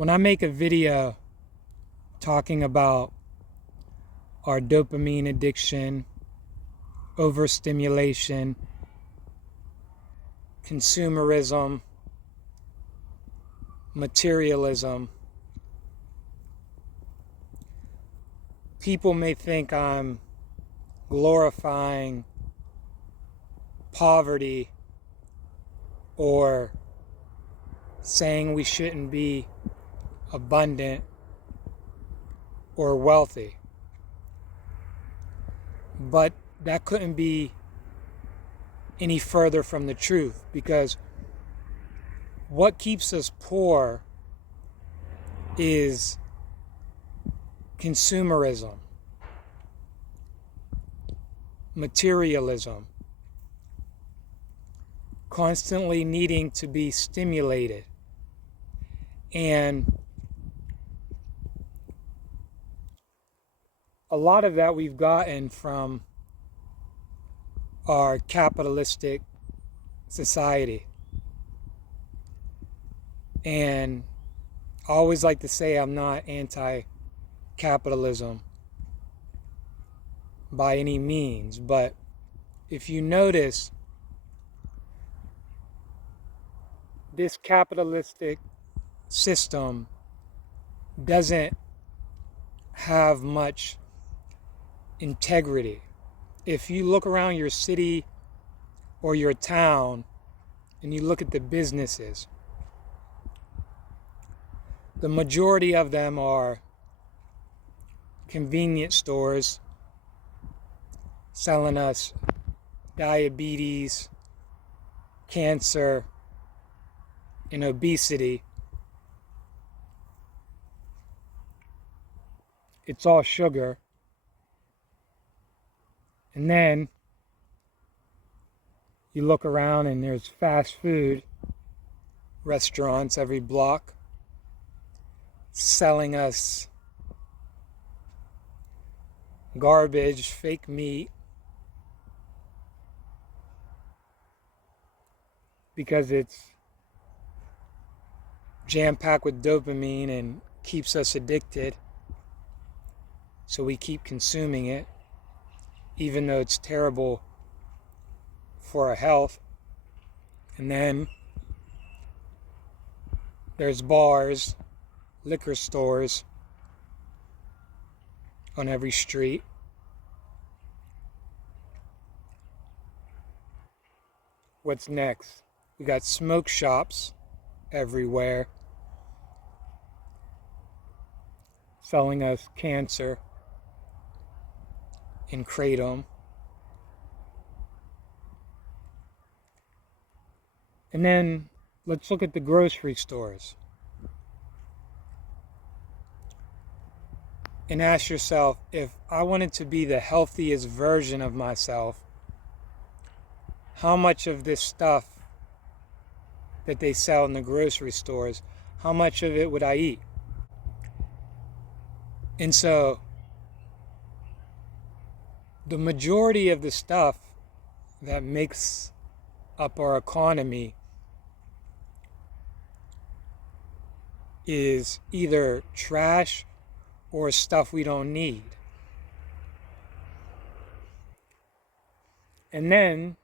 When I make a video talking about our dopamine addiction, overstimulation, consumerism, materialism, people may think I'm glorifying poverty or saying we shouldn't be abundant or wealthy. But that couldn't be any further from the truth, because what keeps us poor is consumerism, materialism, constantly needing to be stimulated. And a lot of that we've gotten from our capitalistic society. And I always like to say I'm not anti-capitalism by any means, but if you notice, this capitalistic system doesn't have much integrity. If you look around your city or your town and you look at the businesses, the majority of them are convenience stores selling us diabetes, cancer, and obesity. It's all sugar. And then you look around and there's fast food restaurants every block selling us garbage, fake meat, because it's jam-packed with dopamine and keeps us addicted. So we keep consuming it, even though it's terrible for our health. And then there's bars, liquor stores on every street. What's next? We got smoke shops everywhere selling us cancer and kratom. And then let's look at the grocery stores and ask yourself, if I wanted to be the healthiest version of myself, how much of this stuff that they sell in the grocery stores, how much of it would I eat? And so the majority of the stuff that makes up our economy is either trash or stuff we don't need. And then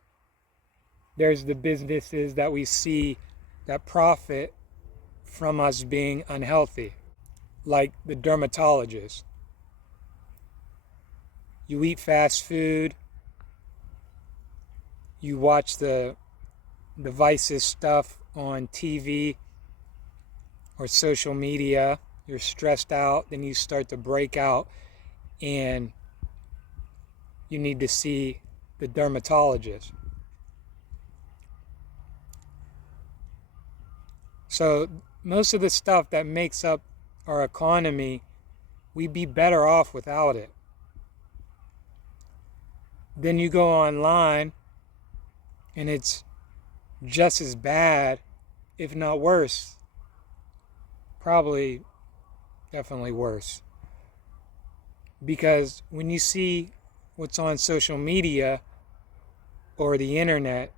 there's the businesses that we see that profit from us being unhealthy, like the dermatologist. You eat fast food, you watch the Vice's stuff on TV or social media, you're stressed out, then you start to break out and you need to see the dermatologist. So most of the stuff that makes up our economy, we'd be better off without it. Then you go online and it's just as bad, if not worse. Probably, definitely worse. Because when you see what's on social media or the internet,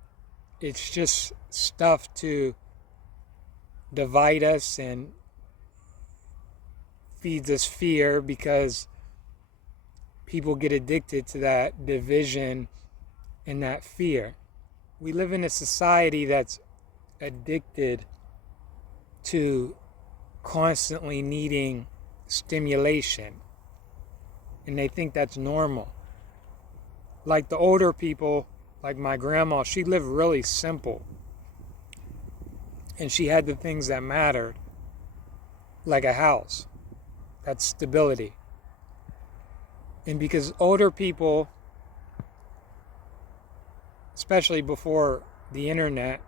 it's just stuff to divide us and feeds us fear because people get addicted to that division and that fear. We live in a society that's addicted to constantly needing stimulation, and they think that's normal. Like the older people, like my grandma, she lived really simple, and she had the things that mattered, like a house. That's stability. And because older people, especially before the internet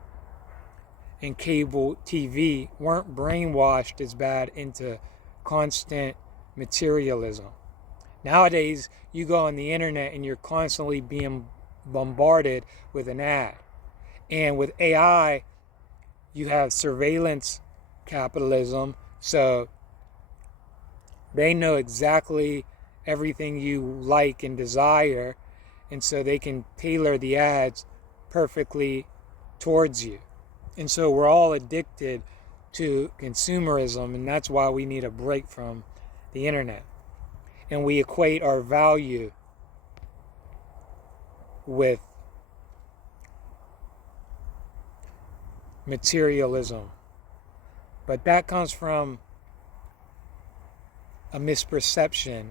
and cable TV, weren't brainwashed as bad into constant materialism. Nowadays, you go on the internet and you're constantly being bombarded with an ad. And with AI, you have surveillance capitalism, so they know exactly everything you like and desire, and so they can tailor the ads perfectly towards you. And so we're all addicted to consumerism, and that's why we need a break from the internet. And we equate our value with materialism. But that comes from a misperception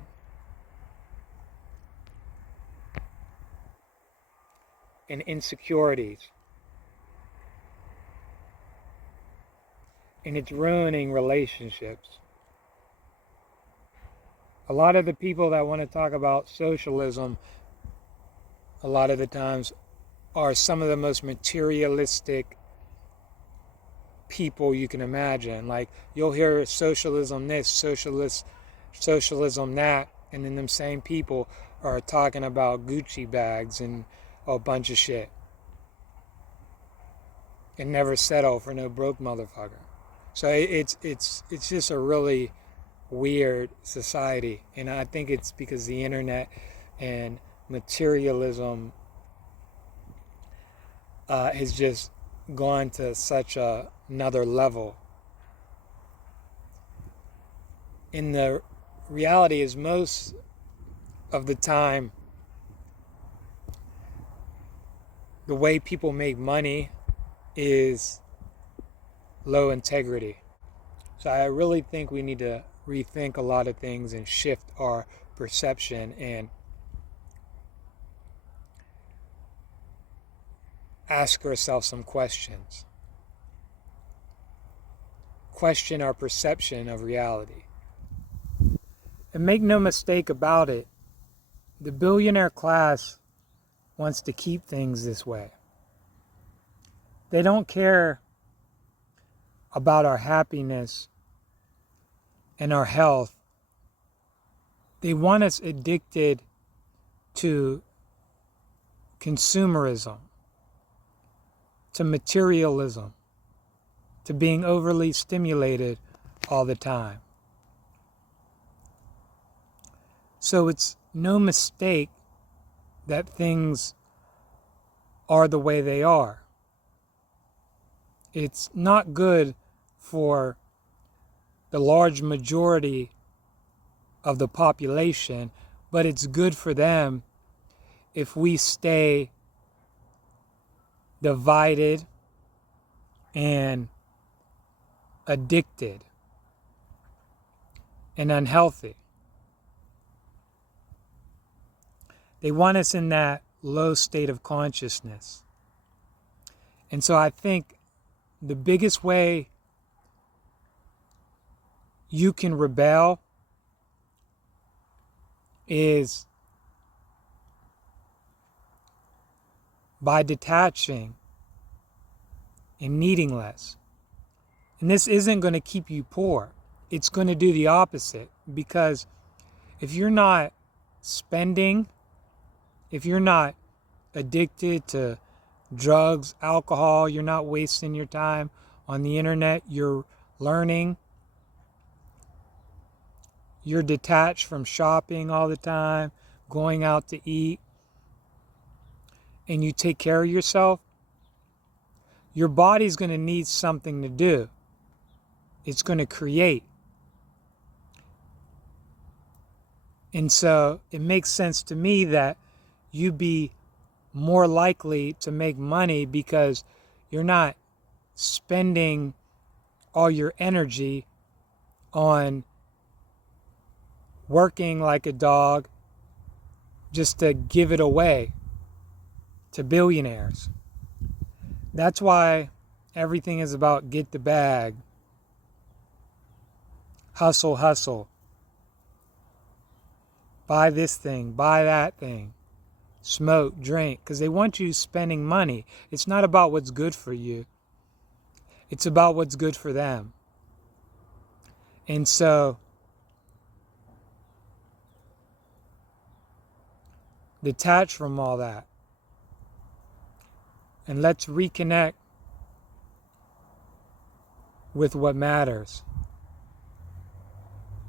and insecurities. And it's ruining relationships. A lot of the people that want to talk about socialism, a lot of the times, are some of the most materialistic people you can imagine. Like, you'll hear socialism this, socialism that, and then them same people are talking about Gucci bags and a bunch of shit, and never settle for no broke motherfucker. So it's just a really weird society, and I think it's because the internet and materialism has just gone to such another level. And the reality is, most of the time, the way people make money is low integrity. So I really think we need to rethink a lot of things and shift our perception and ask ourselves some questions. Question our perception of reality. And make no mistake about it, the billionaire class wants to keep things this way. They don't care about our happiness and our health. They want us addicted to consumerism, to materialism, to being overly stimulated all the time. So it's no mistake that things are the way they are. It's not good for the large majority of the population, but it's good for them if we stay divided and addicted and unhealthy. They want us in that low state of consciousness. And so I think the biggest way you can rebel is by detaching and needing less. And this isn't going to keep you poor. It's going to do the opposite, because if you're not spending, if you're not addicted to drugs, alcohol, you're not wasting your time on the internet, you're learning, you're detached from shopping all the time, going out to eat, and you take care of yourself, your body's going to need something to do. It's going to create. And so it makes sense to me that you be more likely to make money because you're not spending all your energy on working like a dog just to give it away to billionaires. That's why everything is about get the bag, hustle, hustle, buy this thing, buy that thing, smoke, drink, because they want you spending money. It's not about what's good for you. It's about what's good for them. And so detach from all that. And let's reconnect with what matters.